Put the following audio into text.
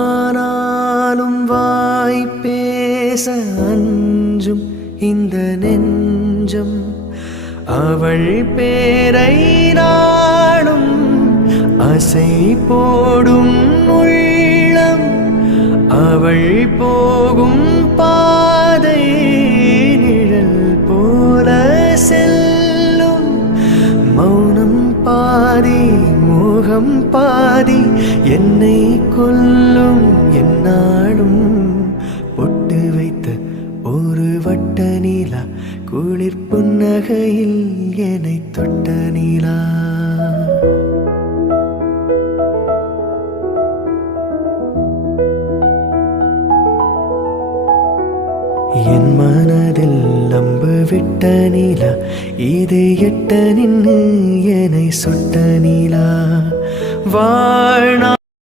ஆனாலும் வாய் பேச அஞ்சும் இந்த நெஞ்சம் அவள் பேரை நாடும் அசை போடும் உள்ளம் அவள் போகும் பாதை நிழல் போல செல்லும் மௌனம் பாதி மோகம் பாதி என்னை கொல்லும் என்னாலும் பொட்டு வைத்த ஒரு வட்ட நீலா குளிர் புன்னகையில் என்னை தொட்ட நீலா என் மனதில் அம்பு விட்ட நீலா இது எட்ட நின்று என்னை சுட்ட நீலா வாழ்நா